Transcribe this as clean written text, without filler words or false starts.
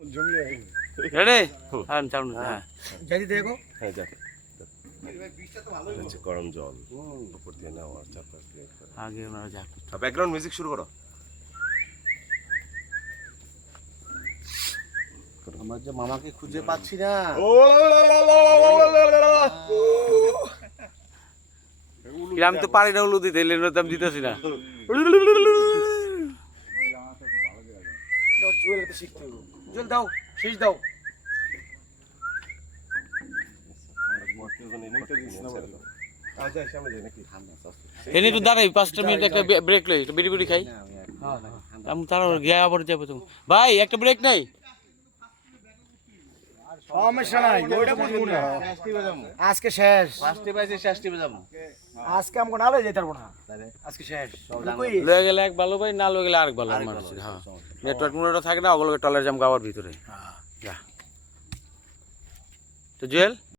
Ready? হ্যাঁ চালু। হ্যাঁ যাই দেখো। হ্যাঁ যাকে গরম জল উপর দিয়ে নেওয়া চারপাশ দিয়ে আগে ওনারা যাক। ব্যাকগ্রাউন্ড মিউজিক শুরু করো। আমার যে মামাকে খুঁজে পাচ্ছি না। আমি তো পারি না উলু দিতে, আমি দিতেছি না। জল দাও, শেষ দাও। এনে তো দাঁড়াই 5টা মিনিট একটা ব্রেক লই, একটা বিড়ি বিড়ি খাই। আমি তার গিয়া আবার যাবো তুমি। ভাই একটা ব্রেক নাই? সমস্যা নাই, ওইটা বুঝবো না। আজকে শেষ। আজকে আমাকে না লয়ে যেতে পারবো না। আজকে শেষ। লয়ে গেলে এক ভালো ভাই, না লয়ে গেলে আরেক ভালো আমার কাছে। হ্যাঁ নেটওয়ার্ক মোড়টা থাকে না, ওগুলোকে টলের জাম গাওয়ার ভিতরে। যা তো জুয়েল।